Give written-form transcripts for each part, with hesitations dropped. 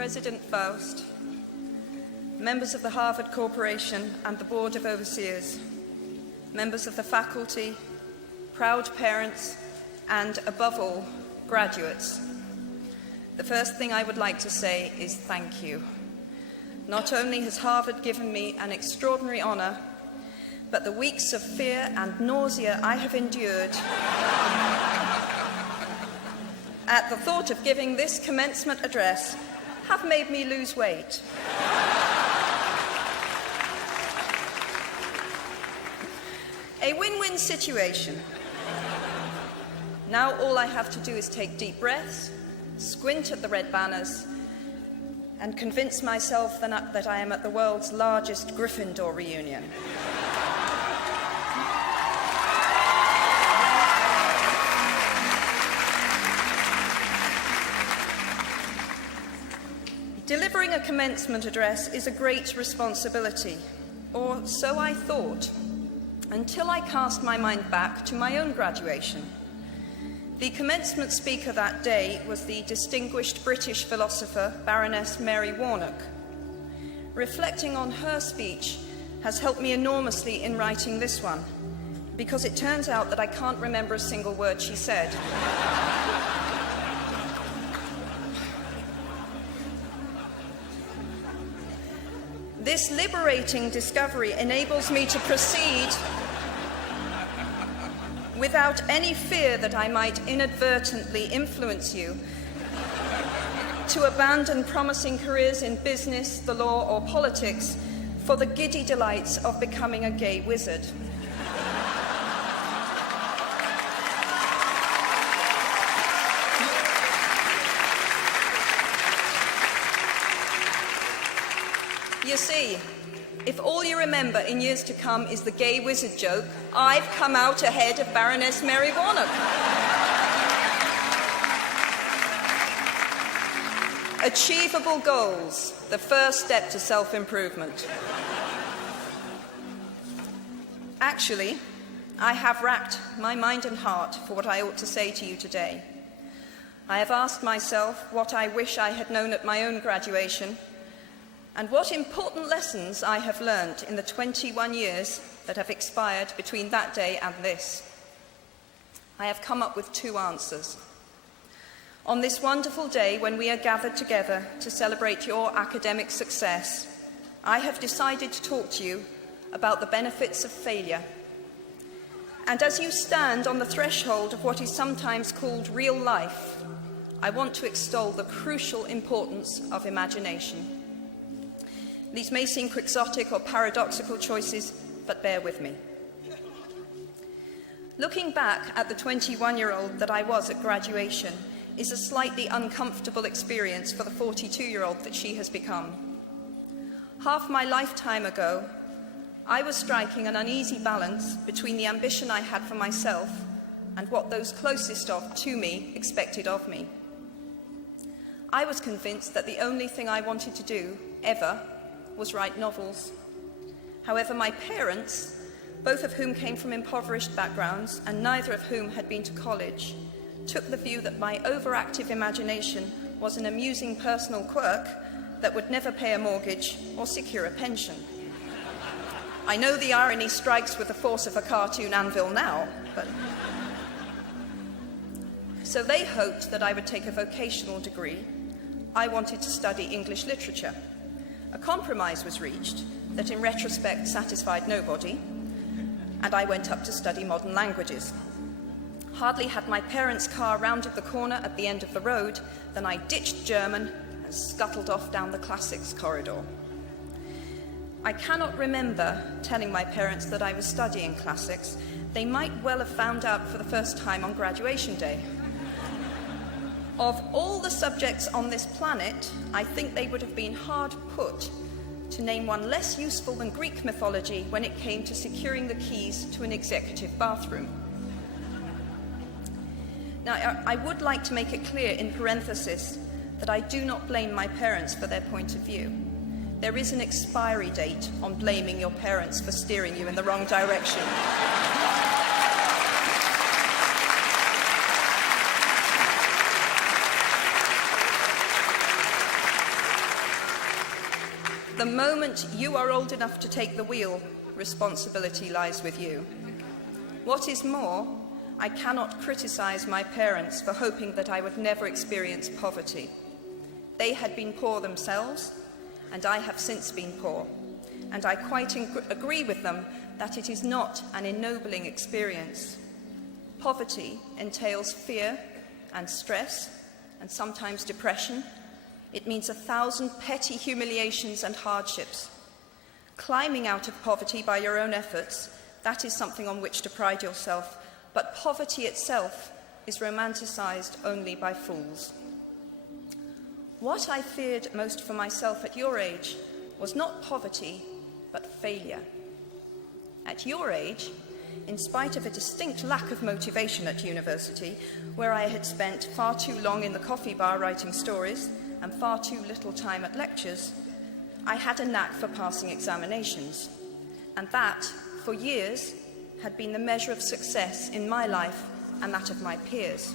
President Faust, members of the Harvard Corporation and the Board of Overseers, members of the faculty, proud parents, and above all, graduates. The first thing I would like to say is thank you. Not only has Harvard given me an extraordinary honor, but the weeks of fear and nausea I have endured at the thought of giving this commencement address have made me lose weight. A win-win situation. Now all I have to do is take deep breaths, squint at the red banners, and convince myself that I am at the world's largest Gryffindor reunion. Delivering a commencement address is a great responsibility, or so I thought, until I cast my mind back to my own graduation. The commencement speaker that day was the distinguished British philosopher Baroness Mary Warnock. Reflecting on her speech has helped me enormously in writing this one, because it turns out that I can't remember a single word she said. This liberating discovery enables me to proceed without any fear that I might inadvertently influence you to abandon promising careers in business, the law, or politics for the giddy delights of becoming a gay wizard. You see, if all you remember in years to come is the gay wizard joke, I've come out ahead of Baroness Mary Warnock. Achievable goals, the first step to self-improvement. Actually, I have racked my mind and heart for what I ought to say to you today. I have asked myself what I wish I had known at my own graduation, and what important lessons I have learned in the 21 years that have expired between that day and this. I have come up with two answers. On this wonderful day when we are gathered together to celebrate your academic success, I have decided to talk to you about the benefits of failure. And as you stand on the threshold of what is sometimes called real life, I want to extol the crucial importance of imagination. These may seem quixotic or paradoxical choices, but bear with me. Looking back at the 21-year-old that I was at graduation is a slightly uncomfortable experience for the 42-year-old that she has become. Half my lifetime ago, I was striking an uneasy balance between the ambition I had for myself and what those closest to me expected of me. I was convinced that the only thing I wanted to do, ever, was write novels. However, my parents, both of whom came from impoverished backgrounds and neither of whom had been to college, took the view that my overactive imagination was an amusing personal quirk that would never pay a mortgage or secure a pension. I know the irony strikes with the force of a cartoon anvil now, but... So they hoped that I would take a vocational degree. I wanted to study English literature. A compromise was reached that in retrospect satisfied nobody, and I went up to study modern languages. Hardly had my parents' car rounded the corner at the end of the road than I ditched German and scuttled off down the classics corridor. I cannot remember telling my parents that I was studying classics. They might well have found out for the first time on graduation day. Of all the subjects on this planet, I think they would have been hard put to name one less useful than Greek mythology when it came to securing the keys to an executive bathroom. Now, I would like to make it clear in parenthesis that I do not blame my parents for their point of view. There is an expiry date on blaming your parents for steering you in the wrong direction. moment you are old enough to take the wheel, responsibility lies with you. What is more, I cannot criticize my parents for hoping that I would never experience poverty. They had been poor themselves, and I have since been poor, and I quite agree with them that it is not an ennobling experience. Poverty entails fear and stress, and sometimes depression. It means 1,000 petty humiliations and hardships. Climbing out of poverty by your own efforts, that is something on which to pride yourself, but poverty itself is romanticized only by fools. What I feared most for myself at your age was not poverty, but failure. At your age, in spite of a distinct lack of motivation at university, where I had spent far too long in the coffee bar writing stories and far too little time at lectures, I had a knack for passing examinations, and that, for years, had been the measure of success in my life and that of my peers.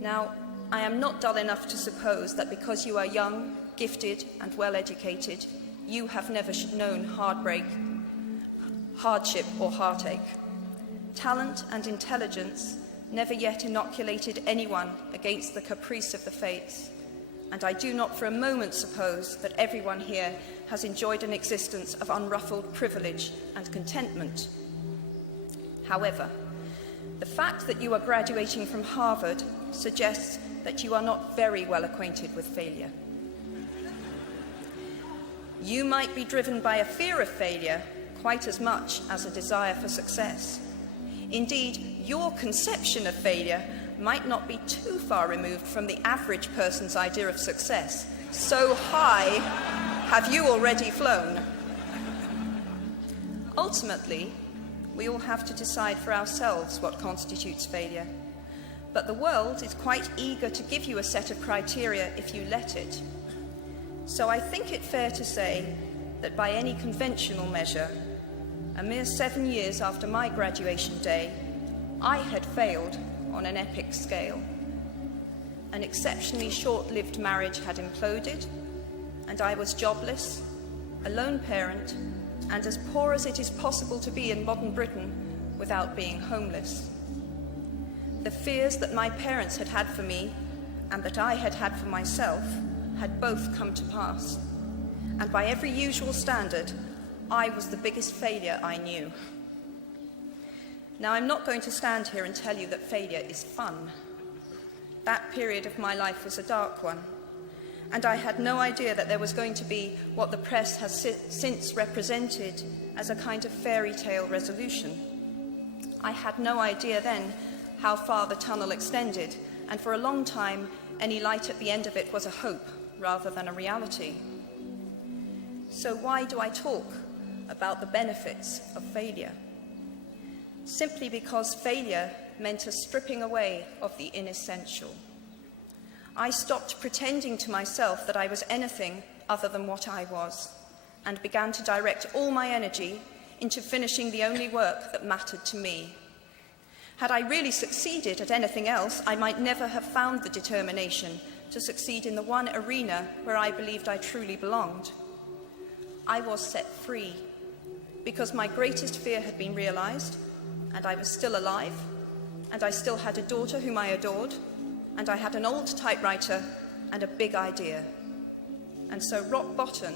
Now, I am not dull enough to suppose that because you are young, gifted, and well-educated, you have never known heartbreak, hardship, or heartache. Talent and intelligence never yet inoculated anyone against the caprice of the fates, and I do not for a moment suppose that everyone here has enjoyed an existence of unruffled privilege and contentment. However, the fact that you are graduating from Harvard suggests that you are not very well acquainted with failure. You might be driven by a fear of failure quite as much as a desire for success. Indeed, your conception of failure might not be too far removed from the average person's idea of success. So high have you already flown. Ultimately, we all have to decide for ourselves what constitutes failure. But the world is quite eager to give you a set of criteria if you let it. So I think it fair to say that by any conventional measure, a mere 7 years after my graduation day, I had failed on an epic scale. An exceptionally short-lived marriage had imploded, and I was jobless, a lone parent, and as poor as it is possible to be in modern Britain without being homeless. The fears that my parents had had for me and that I had had for myself had both come to pass, and by every usual standard, I was the biggest failure I knew. Now, I'm not going to stand here and tell you that failure is fun. That period of my life was a dark one, and I had no idea that there was going to be what the press has since represented as a kind of fairy tale resolution. I had no idea then how far the tunnel extended, and for a long time, any light at the end of it was a hope rather than a reality. So why do I talk about the benefits of failure? Simply because failure meant a stripping away of the inessential. I stopped pretending to myself that I was anything other than what I was, and began to direct all my energy into finishing the only work that mattered to me. Had I really succeeded at anything else, I might never have found the determination to succeed in the one arena where I believed I truly belonged. I was set free because my greatest fear had been realized, and I was still alive, and I still had a daughter whom I adored, and I had an old typewriter and a big idea. And so rock bottom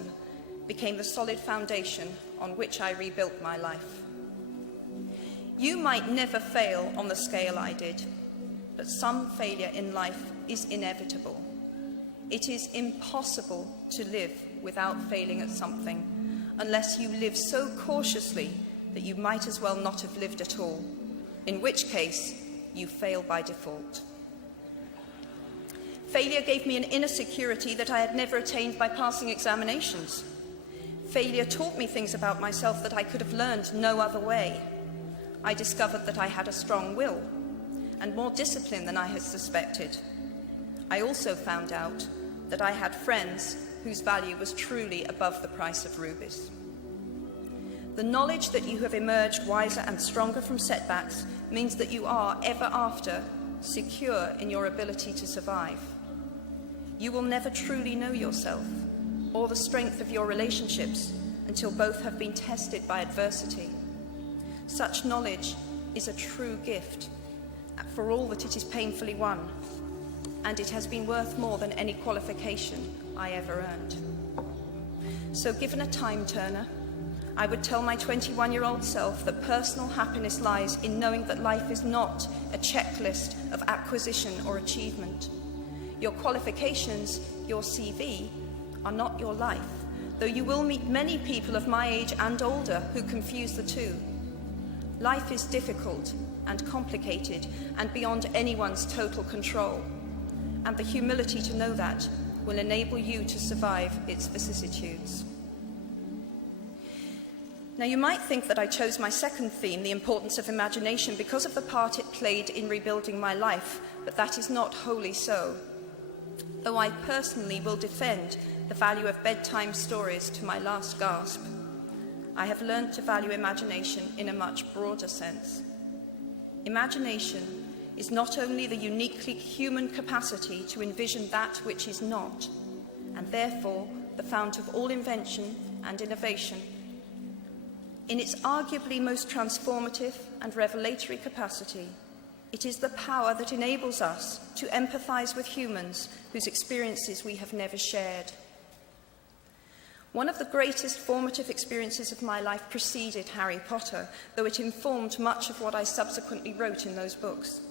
became the solid foundation on which I rebuilt my life. You might never fail on the scale I did, but some failure in life is inevitable. It is impossible to live without failing at something, unless you live so cautiously that you might as well not have lived at all, in which case you fail by default. Failure gave me an inner security that I had never attained by passing examinations. Failure taught me things about myself that I could have learned no other way. I discovered that I had a strong will and more discipline than I had suspected. I also found out that I had friends whose value was truly above the price of rubies. The knowledge that you have emerged wiser and stronger from setbacks means that you are, ever after, secure in your ability to survive. You will never truly know yourself, or the strength of your relationships until both have been tested by adversity. Such knowledge is a true gift for all that it is painfully won, and it has been worth more than any qualification I ever earned. So given a time turner, I would tell my 21-year-old self that personal happiness lies in knowing that life is not a checklist of acquisition or achievement. Your qualifications, your CV, are not your life, though you will meet many people of my age and older who confuse the two. Life is difficult and complicated and beyond anyone's total control, and the humility to know that will enable you to survive its vicissitudes. Now, you might think that I chose my second theme, the importance of imagination, because of the part it played in rebuilding my life, but that is not wholly so. Though I personally will defend the value of bedtime stories to my last gasp, I have learned to value imagination in a much broader sense. Imagination is not only the uniquely human capacity to envision that which is not, and therefore the fount of all invention and innovation. In its arguably most transformative and revelatory capacity, it is the power that enables us to empathize with humans whose experiences we have never shared. One of the greatest formative experiences of my life preceded Harry Potter, though it informed much of what I subsequently wrote in those books.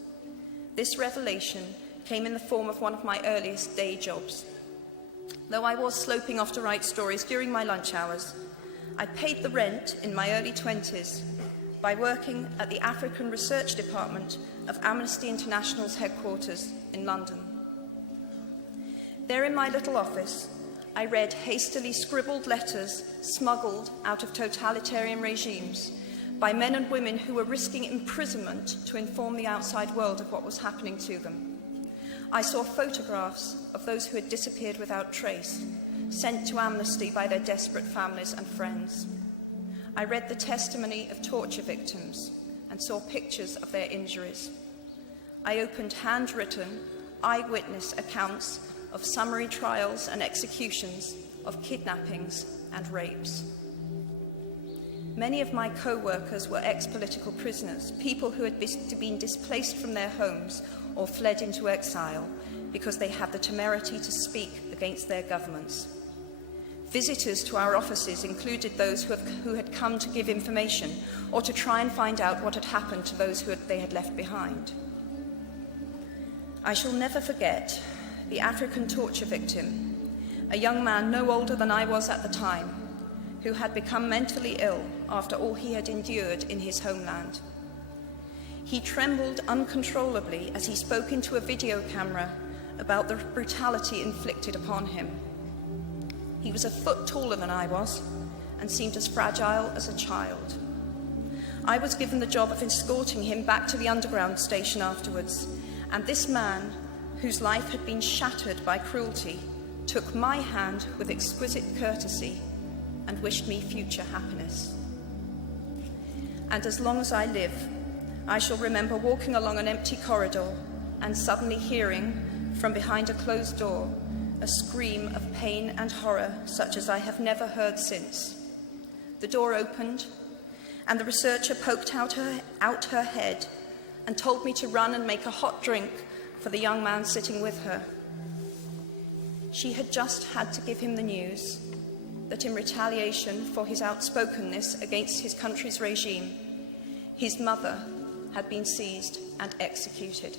This revelation came in the form of one of my earliest day jobs. Though I was sloping off to write stories during my lunch hours, I paid the rent in my early 20s by working at the African Research Department of Amnesty International's headquarters in London. There in my little office, I read hastily scribbled letters smuggled out of totalitarian regimes by men and women who were risking imprisonment to inform the outside world of what was happening to them. I saw photographs of those who had disappeared without trace, sent to Amnesty by their desperate families and friends. I read the testimony of torture victims and saw pictures of their injuries. I opened handwritten, eyewitness accounts of summary trials and executions, of kidnappings and rapes. Many of my co-workers were ex-political prisoners, people who had been displaced from their homes or fled into exile because they had the temerity to speak against their governments. Visitors to our offices included those who had come to give information or to try and find out what had happened to those they had left behind. I shall never forget the African torture victim, a young man no older than I was at the time, who had become mentally ill after all he had endured in his homeland. He trembled uncontrollably as he spoke into a video camera about the brutality inflicted upon him. He was a foot taller than I was and seemed as fragile as a child. I was given the job of escorting him back to the underground station afterwards, and this man, whose life had been shattered by cruelty, took my hand with exquisite courtesy and wished me future happiness. And as long as I live, I shall remember walking along an empty corridor and suddenly hearing, from behind a closed door, a scream of pain and horror such as I have never heard since. The door opened, and the researcher poked out her head and told me to run and make a hot drink for the young man sitting with her. She had just had to give him the news that in retaliation for his outspokenness against his country's regime, his mother had been seized and executed.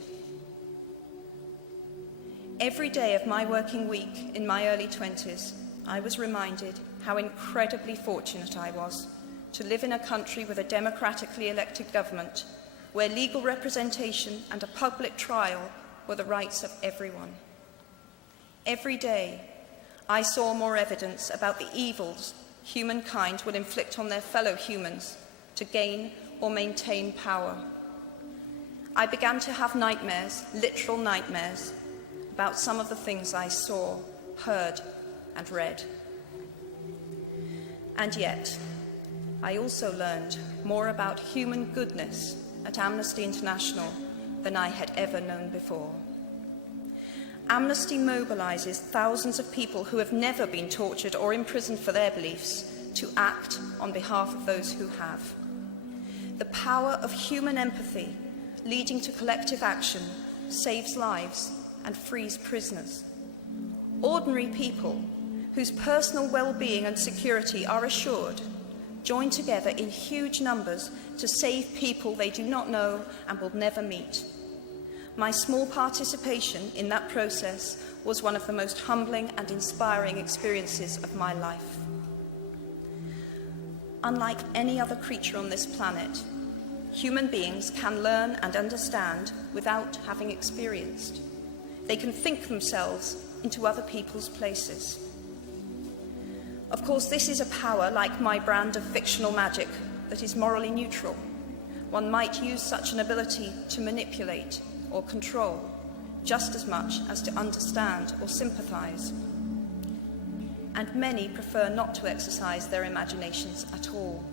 Every day of my working week in my early 20s, I was reminded how incredibly fortunate I was to live in a country with a democratically elected government, where legal representation and a public trial were the rights of everyone. Every day, I saw more evidence about the evils humankind will inflict on their fellow humans to gain or maintain power. I began to have nightmares, literal nightmares, about some of the things I saw, heard, and read. And yet, I also learned more about human goodness at Amnesty International than I had ever known before. Amnesty mobilises thousands of people who have never been tortured or imprisoned for their beliefs to act on behalf of those who have. The power of human empathy leading to collective action saves lives and frees prisoners. Ordinary people whose personal well-being and security are assured join together in huge numbers to save people they do not know and will never meet. My small participation in that process was one of the most humbling and inspiring experiences of my life. Unlike any other creature on this planet, human beings can learn and understand without having experienced. They can think themselves into other people's places. Of course, this is a power, like my brand of fictional magic, that is morally neutral. One might use such an ability to manipulate or control just as much as to understand or sympathise. And many prefer not to exercise their imaginations at all.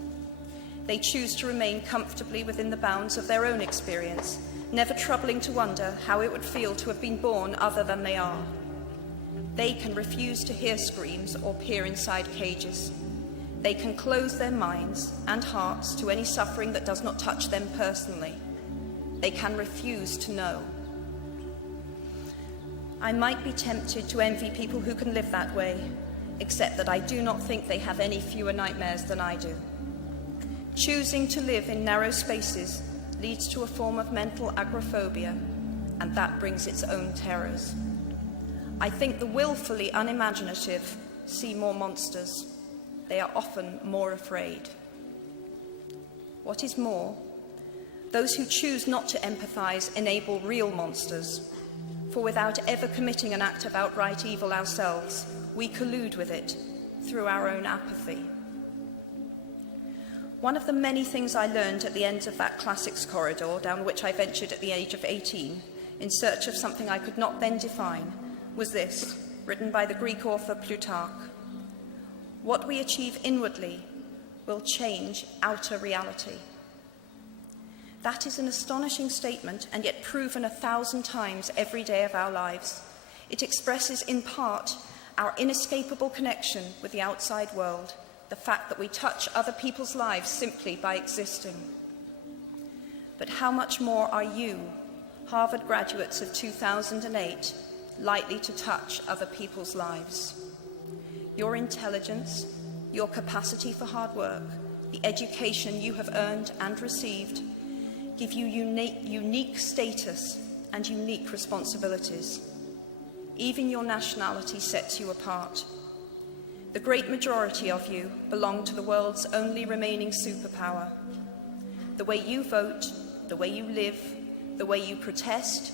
They choose to remain comfortably within the bounds of their own experience, never troubling to wonder how it would feel to have been born other than they are. They can refuse to hear screams or peer inside cages. They can close their minds and hearts to any suffering that does not touch them personally. They can refuse to know. I might be tempted to envy people who can live that way, except that I do not think they have any fewer nightmares than I do. Choosing to live in narrow spaces leads to a form of mental agoraphobia, and that brings its own terrors. I think the willfully unimaginative see more monsters. They are often more afraid. What is more, those who choose not to empathise enable real monsters, for without ever committing an act of outright evil ourselves, we collude with it through our own apathy. One of the many things I learned at the end of that classics corridor down which I ventured at the age of 18 in search of something I could not then define was this, written by the Greek author Plutarch: "What we achieve inwardly will change outer reality." That is an astonishing statement, and yet proven 1,000 times every day of our lives. It expresses in part our inescapable connection with the outside world, the fact that we touch other people's lives simply by existing. But how much more are you, Harvard graduates of 2008, likely to touch other people's lives? Your intelligence, your capacity for hard work, the education you have earned and received give you unique status and unique responsibilities. Even your nationality sets you apart. The great majority of you belong to the world's only remaining superpower. The way you vote, the way you live, the way you protest,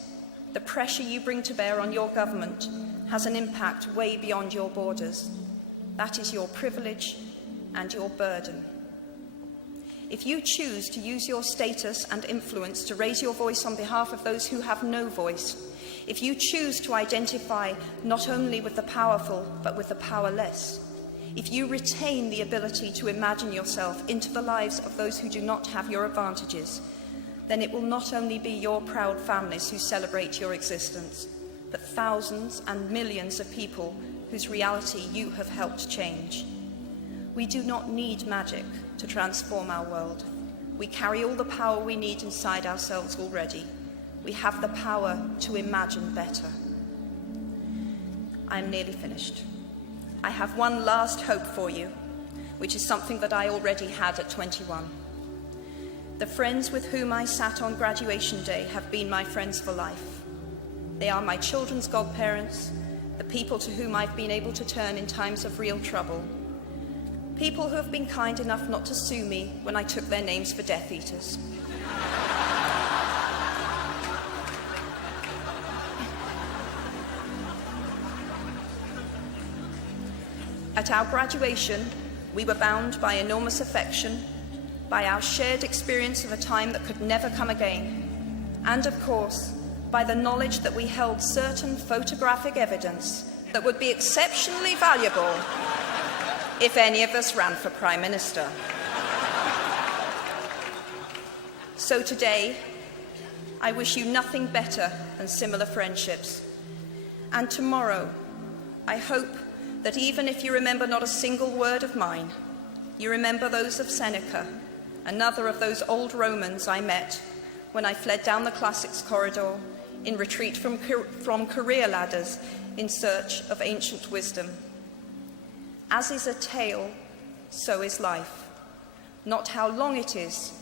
the pressure you bring to bear on your government has an impact way beyond your borders. That is your privilege and your burden. If you choose to use your status and influence to raise your voice on behalf of those who have no voice, if you choose to identify not only with the powerful but with the powerless, if you retain the ability to imagine yourself into the lives of those who do not have your advantages, then it will not only be your proud families who celebrate your existence, but thousands and millions of people whose reality you have helped change. We do not need magic to transform our world. We carry all the power we need inside ourselves already. We have the power to imagine better. I am nearly finished. I have one last hope for you, which is something that I already had at 21. The friends with whom I sat on graduation day have been my friends for life. They are my children's godparents, the people to whom I've been able to turn in times of real trouble, people who have been kind enough not to sue me when I took their names for Death Eaters. At our graduation, we were bound by enormous affection, by our shared experience of a time that could never come again, and of course, by the knowledge that we held certain photographic evidence that would be exceptionally valuable if any of us ran for Prime Minister. So today, I wish you nothing better than similar friendships. And tomorrow, I hope that even if you remember not a single word of mine, you remember those of Seneca, another of those old Romans I met when I fled down the classics corridor in retreat from career ladders in search of ancient wisdom. As is a tale, so is life. Not how long it is,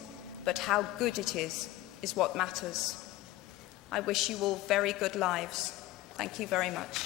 but how good it is what matters. I wish you all very good lives. Thank you very much.